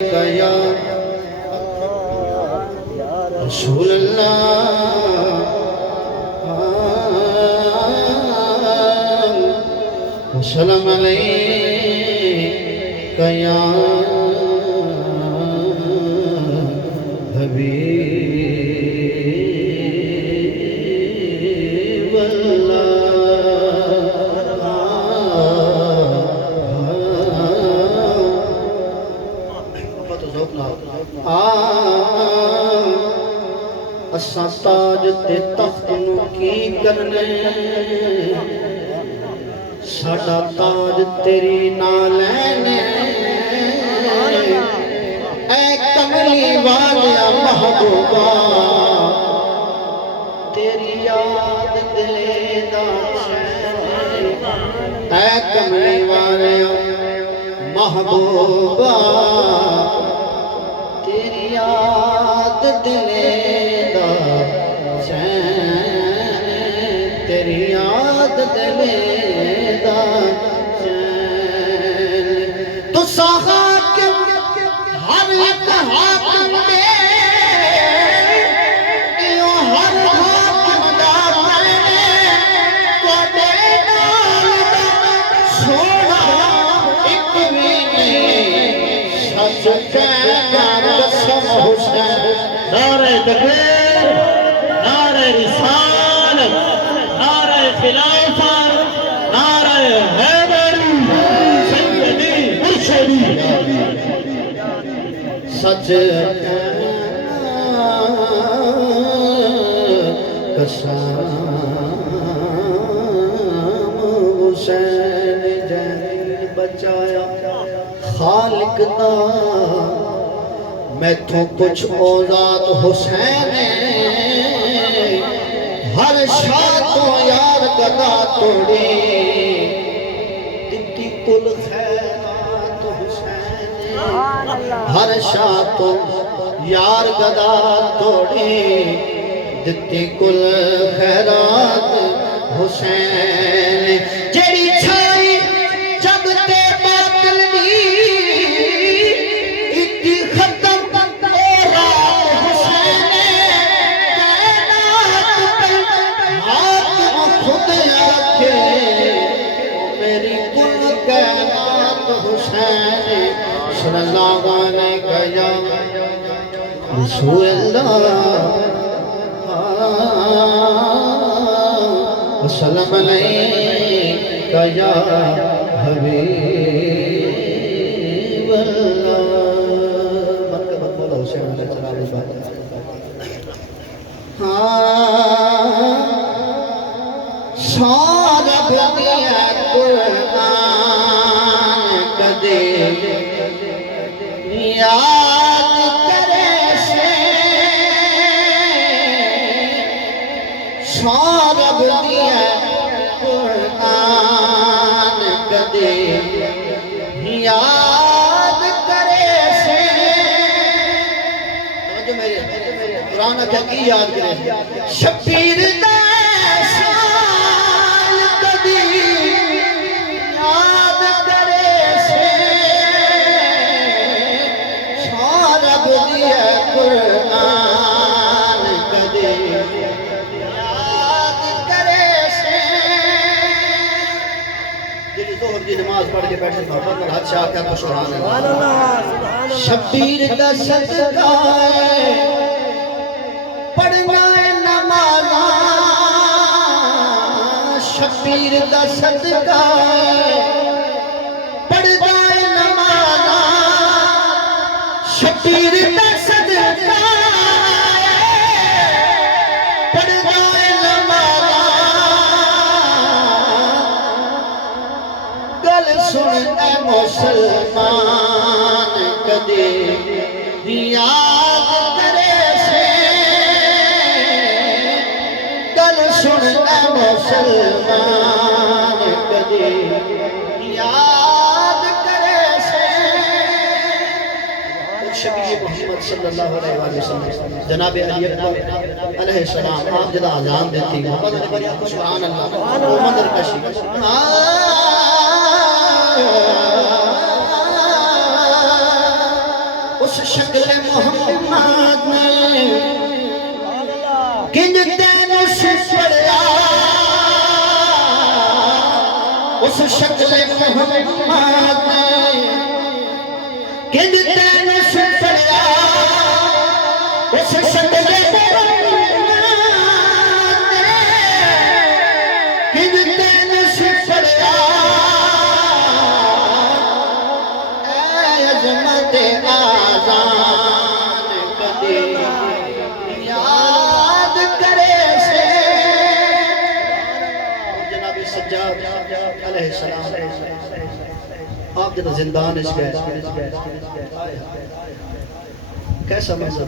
یا رسول اللہ وسلم علیک یا حبیب اساں تاج تے تخت نو کی کرنے ساڈا تاج تیری نال لینے اے کملی والیا محبوبا تیری یاد دلے دا اے کملی والیا محبوبا تیری یاد دلے تیری یاد دلے دا چین تو حاکم ہر ایک حاکم دے ایو ہر حاکم دا میں کوڈے نال دا سونا ایک بھی نہیں سچ کہنا قسم حسین نعرہ تکبیر نعرہ رسالت نعرہ خلافت نعرہ حیدری سیدی مرشدی سچ قسم حسین جن بچایا خالق دا میں تو کچھ اوزاد حسین ہر شاہ تو یار گدا توڑی دتی کل خیرات حسین ہر شاہ تو یار گدا توڑی دتی کل خیرات حسین جیڑی چھائی جگ تے باطل دی اتی ختم او رات حسین خود آکے میری کل کائنات حسین صلی اللہ علیہ یا رسول اللہ وسلم علیک یا حبیب اللہ مرکبت مولا حسین علیہ السلام سارا بنیا قرآن کدے یاد کرے سے سارا بنیا قرآن کدے یاد کرے سے جو میرے قرآن کا کی یاد کرے شبیر دا قرآن کدے یاد کرے سے دل ظہر دی نماز پڑھ کے بیٹھے محبت اور حد شاہ کہتا سبحان اللہ شبیر دا صدقہ پڑھنا نمازاں شبیر دا صدقہ پڑھنا نمازاں شبیر دا سن اے مسلمان کدے یاد کرے سے گل سن اے مسلمان کدے یاد کرے سے شبیہ محمد صلی اللہ علیہ وسلم جناب علی اکبر علیہ السلام آپ جدا آزان دیتی سبحان اللہ محمد الکشی اس شکل محمد نے کنج تینس پڑیا اس شکل محمد نے کنج تینس پڑیا اس شکل علیہ السلام آپ جب زندان اس گئے کیسا منظر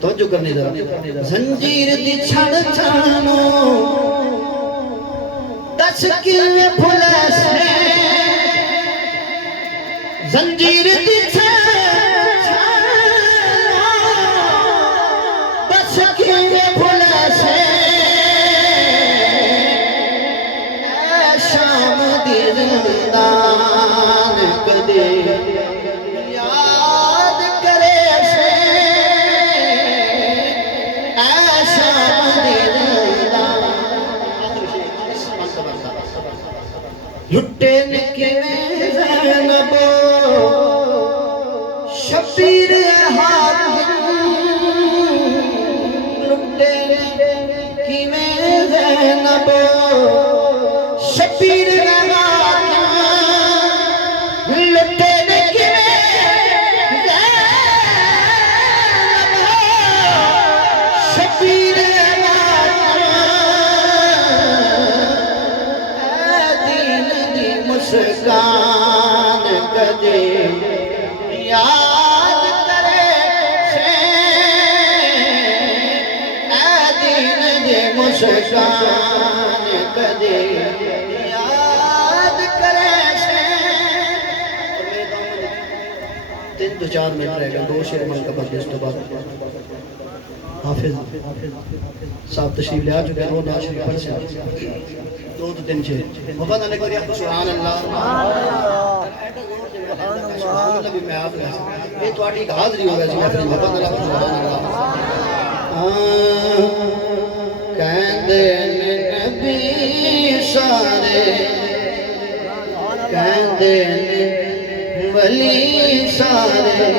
توجہ کرنی ذرا زنجیر دی چھڑ چھانو دس کیویں بھولے سے زنجیر دی چھڑ چھانو دس کیویں بھولے سے زندان کدے یاد کرے سے ایسا زندان لٹے نکے زینب شبیر حاکم لٹے نکے زینب شبیر مسکان کدے یاد کرے سے اے دین دے مسکان کدے یاد کرے سے تین دو چار منٹ رہ گئے دو شیر من کا بس اس تو بعد حافظ صاحب تشریف لے آ چکے ہیں وہ ناشری پر سے دو تو تین چھے محبت نے کہا کہ سبحان اللہ سبحان اللہ بھی میں آپ نے یہ تو آٹھی ایک حاضری ہو گیا جی محفل محبت اللہ سبحان اللہ کہندے نبی سارے کہندے ولی سارے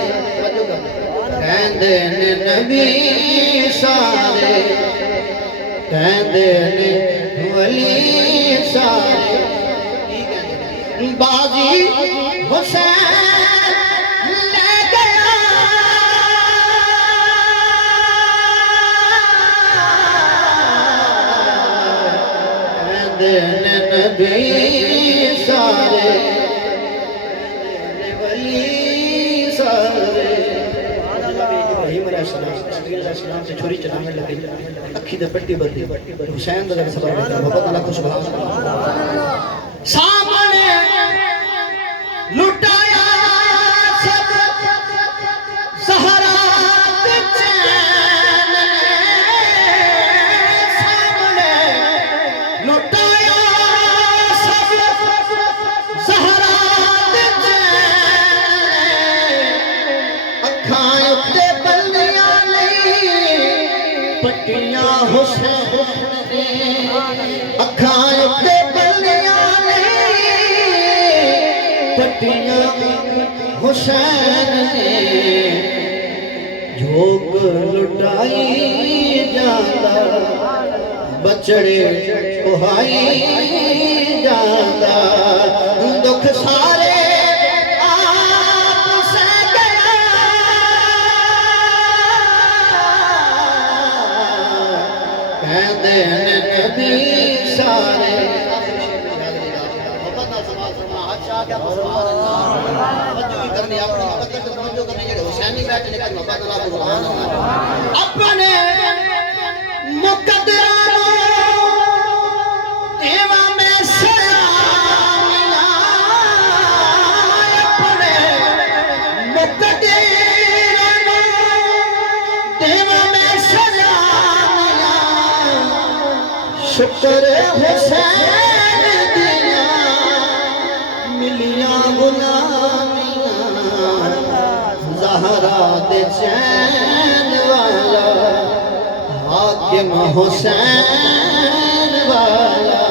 کہندے نبی سارے کہندے ولی سارے بازی حسین لے گیا کہندے نبی سارے ولی سارے ابراہیم علیہ السلام سے چھوری چلانے لگے اکھی دے پٹی بدی حسین دے صبر کرتا محبت اللہ کو سبحان اللہ سامنے لٹایا سب زہرا دے چین سامنے لٹایا سب زہرا دے چین اکھاں اتے بلیاں نہیں پٹیاں حسین اکھاں اتے بلیاں نہیں پٹیاں حسین نے جھوک لٹائی جاتا بچڑے کوہائی جاتا دکھ سارے آپ سے گیا کہندے نبی سارے اپنے مقدرانوں دیوا میں سلام ملا اپنے مقدرانوں دیوا میں سلام ملا شکر حسین دیا ملیاں غلامیاں زہرا دے چین والا حاکم حسین والا